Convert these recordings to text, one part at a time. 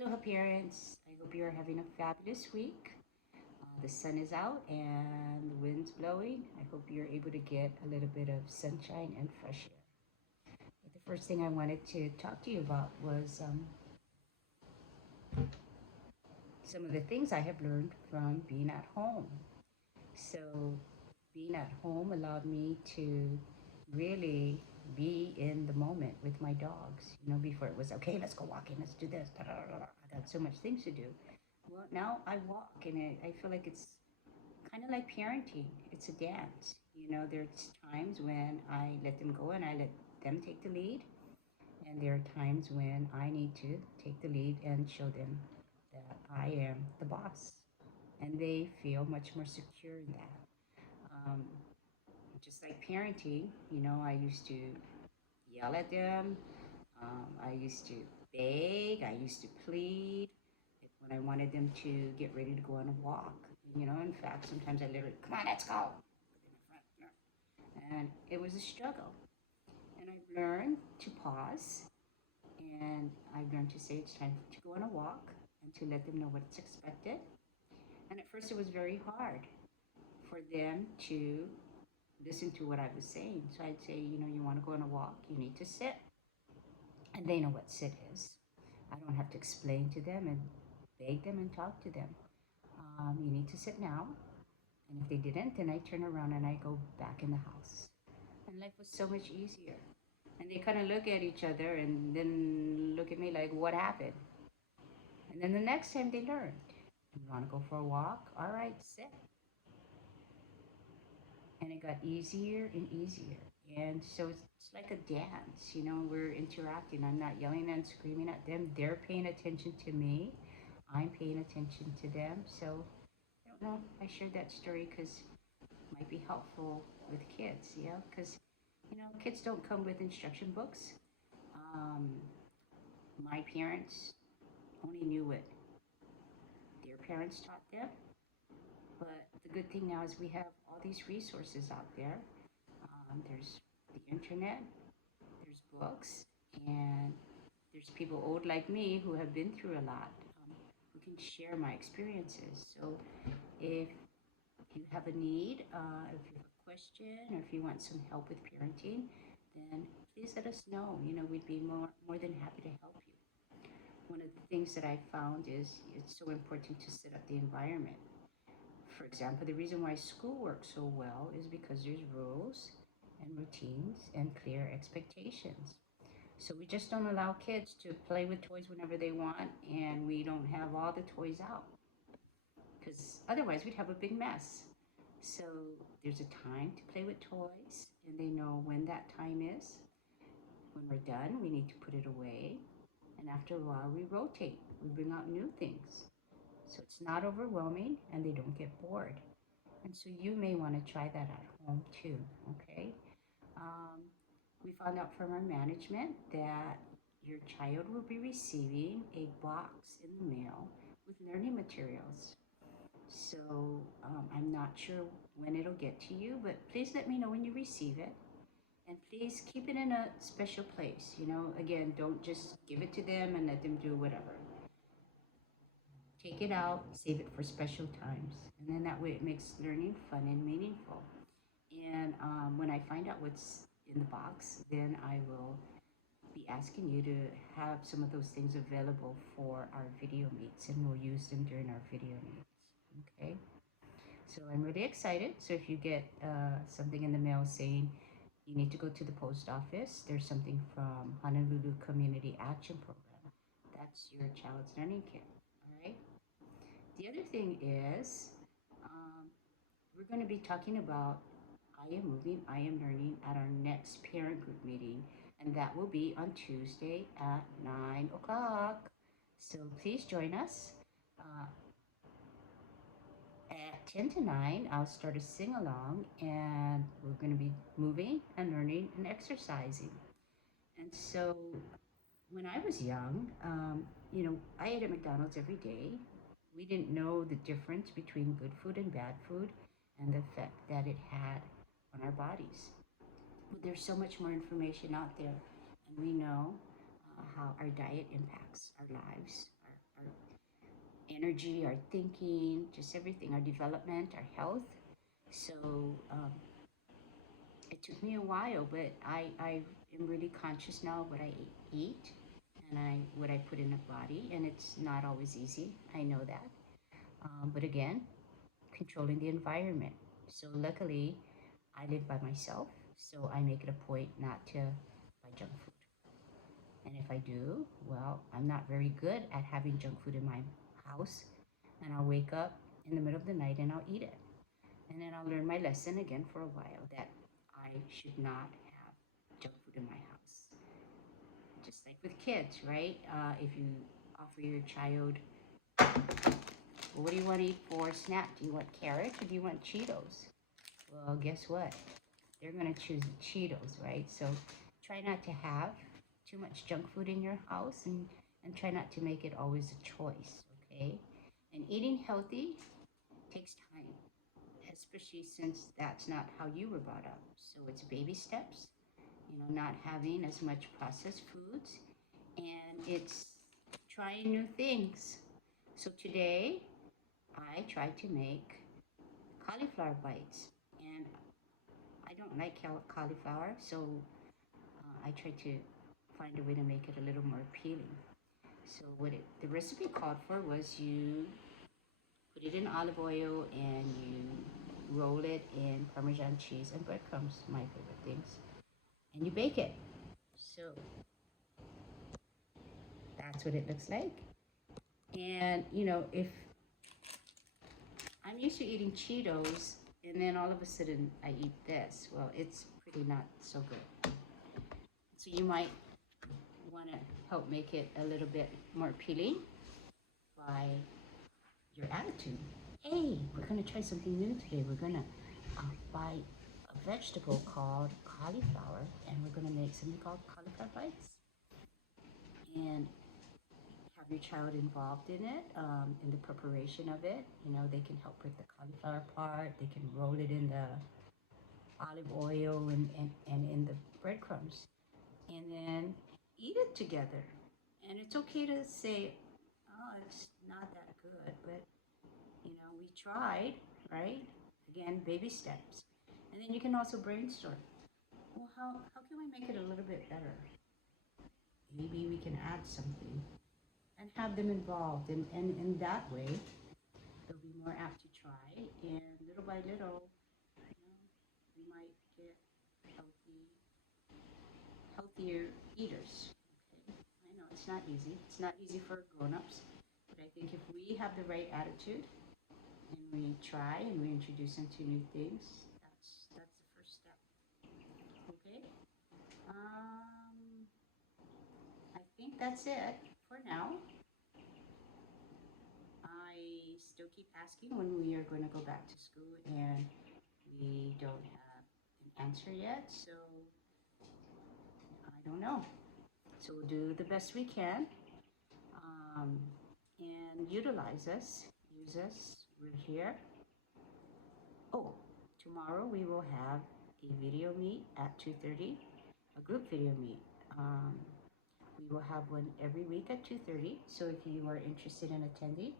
Aloha parents, I hope you're having a fabulous week. The sun is out and the wind's blowing. I hope you're able to get a little bit of sunshine and fresh air. But the first thing I wanted to talk to you about was some of the things I have learned from being at home. So, being at home allowed me to really be in the moment with my dogs. Before it was okay, let's go walking, let's do this. Da, da, da, da. I got so much things to do. Well, now I walk and I feel like it's kind of like parenting. It's a dance. There's times when I let them go and I let them take the lead, and there are times when I need to take the lead and show them that I am the boss, and they feel much more secure in that. Um, just like parenting, I used to yell at them. I used to beg. I used to plead when I wanted them to get ready to go on a walk. In fact, sometimes I literally, come on, let's go. And it was a struggle. And I've learned to pause, and I've learned to say it's time to go on a walk and to let them know what's expected. And at first, it was very hard for them to listen to what I was saying. So I'd say, you want to go on a walk, you need to sit. And they know what sit is. I don't have to explain to them and beg them and talk to them. You need to sit now. And if they didn't, then I turn around and I go back in the house. And life was so much easier. And they kind of look at each other and then look at me like, what happened? And then the next time they learned, you want to go for a walk? All right, sit. And it got easier and easier. And so it's like a dance, we're interacting. I'm not yelling and screaming at them. They're paying attention to me. I'm paying attention to them. So I don't know. I shared that story because it might be helpful with kids, because, kids don't come with instruction books. Um, my parents only knew what their parents taught them. But the good thing now is we have all these resources out there. There's the internet, there's books, and there's people old like me who have been through a lot, who can share my experiences. So if you have a need, if you have a question, or if you want some help with parenting, then please let us know. We'd be more than happy to help you. One of the things that I found is it's so important to set up the environment. For example, the reason why school works so well is because there's rules and routines and clear expectations. So we just don't allow kids to play with toys whenever they want, and we don't have all the toys out because otherwise we'd have a big mess. So there's a time to play with toys, and they know when that time is. When we're done, we need to put it away, and after a while, we rotate. We bring out new things. So it's not overwhelming, and they don't get bored. And so you may want to try that at home too, okay? Um, we found out from our management that your child will be receiving a box in the mail with learning materials. So I'm not sure when it'll get to you, but please let me know when you receive it. And please keep it in a special place. Again, don't just give it to them and let them do whatever. Take it out, save it for special times. And then that way it makes learning fun and meaningful. And when I find out what's in the box, then I will be asking you to have some of those things available for our video meets, and we'll use them during our video meets. Okay? So I'm really excited. So if you get something in the mail saying you need to go to the post office, there's something from Honolulu Community Action Program. That's your child's learning kit. All right? The other thing is, we're going to be talking about I am moving, I am learning at our next parent group meeting, and that will be on Tuesday at 9 o'clock. So please join us. Uh, at 10 to 9, I'll start a sing along, and we're going to be moving and learning and exercising. And so when I was young, I ate at McDonald's every day. We didn't know the difference between good food and bad food and the effect that it had on our bodies. But there's so much more information out there, and we know how our diet impacts our lives, energy, our thinking, just everything, our development, our health. So it took me a while, but I am really conscious now of what I eat and what I put in the body, and it's not always easy. I know that. But again, controlling the environment. So luckily, I live by myself, so I make it a point not to buy junk food. And if I do, well, I'm not very good at having junk food in my house, and I'll wake up in the middle of the night and I'll eat it. And then I'll learn my lesson again for a while that I should not have junk food in my house. Just like with kids, right? If you offer your child, well, what do you want to eat for a snack? Do you want carrots or do you want Cheetos? Well, guess what? They're going to choose the Cheetos, right? So try not to have too much junk food in your house, and try not to make it always a choice, okay? And eating healthy takes time, especially since that's not how you were brought up. So it's baby steps, not having as much processed foods, and it's trying new things. So today, I tried to make cauliflower bites, and I don't like cauliflower, so I tried to find a way to make it a little more appealing. So the recipe called for was you put it in olive oil and you roll it in Parmesan cheese and breadcrumbs, my favorite things, and you bake it. So that's what it looks like. And if I'm used to eating Cheetos and then all of a sudden I eat this, well, it's pretty not so good. So you might want to help make it a little bit more appealing by your attitude. Hey, we're going to try something new today. We're going to buy a vegetable called cauliflower, and we're going to make something called cauliflower bites. And have your child involved in it, in the preparation of it. They can help break the cauliflower apart. They can roll it in the olive oil and in the breadcrumbs. And then eat it together. And it's okay to say, oh, it's not that good, but we tried, right? Again, baby steps. And then you can also brainstorm. Well, how can we make it a little bit better? Maybe we can add something and have them involved. And in that way, they'll be more apt to try. And little by little, we might get healthier eaters. Okay? I know it's not easy. It's not easy for grown-ups. But I think if we have the right attitude and we try and we introduce them to new things, that's the first step. Okay? I think that's it for now. I still keep asking when we are going to go back to school, and we don't have an answer yet, so I don't know. So we'll do the best we can, um, and utilize us, use us. We're here. Oh, tomorrow we will have a video meet at 2:30, a group video meet. We will have one every week at 2:30. So if you are interested in attending,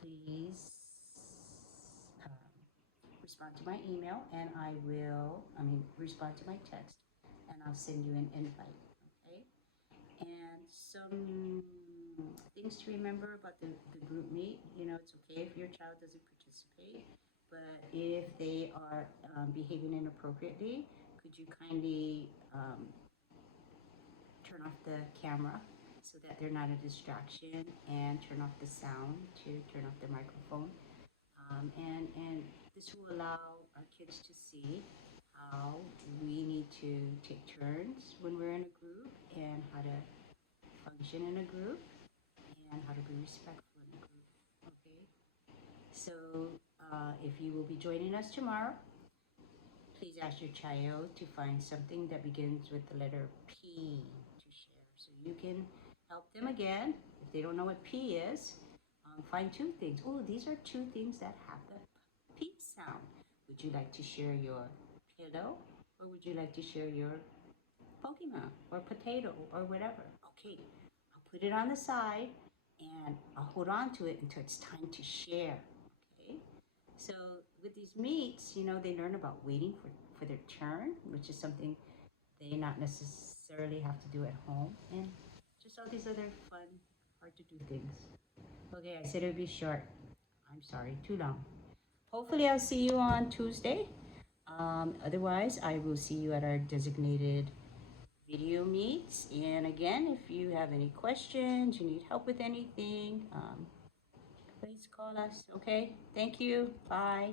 please respond to my email, and respond to my text, and I'll send you an invite. Okay? And some things to remember about the group meet. It's okay if your child doesn't participate, but if they are behaving inappropriately, could you kindly turn off the camera so that they're not a distraction, and turn off the sound to turn off the microphone. And this will allow our kids to see how we need to take turns when we're in a group, and how to function in a group, and how to be respectful in a group. Okay? So if you will be joining us tomorrow, please ask your child to find something that begins with the letter P to share. So you can help them again. If they don't know what P is, find two things. Oh, these are two things that have the P sound. Would you like to share your pillow, or would you like to share your Pokemon or potato or whatever? Okay, I'll put it on the side, and I'll hold on to it until it's time to share. Okay. So with these meets, they learn about waiting for their turn, which is something they not necessarily have to do at home, and just all these other fun, hard to do things. Okay, I said it would be short. I'm sorry, too long. Hopefully, I'll see you on Tuesday. Otherwise, I will see you at our designated video meets. And again, if you have any questions, you need help with anything, please call us. Okay, thank you. Bye.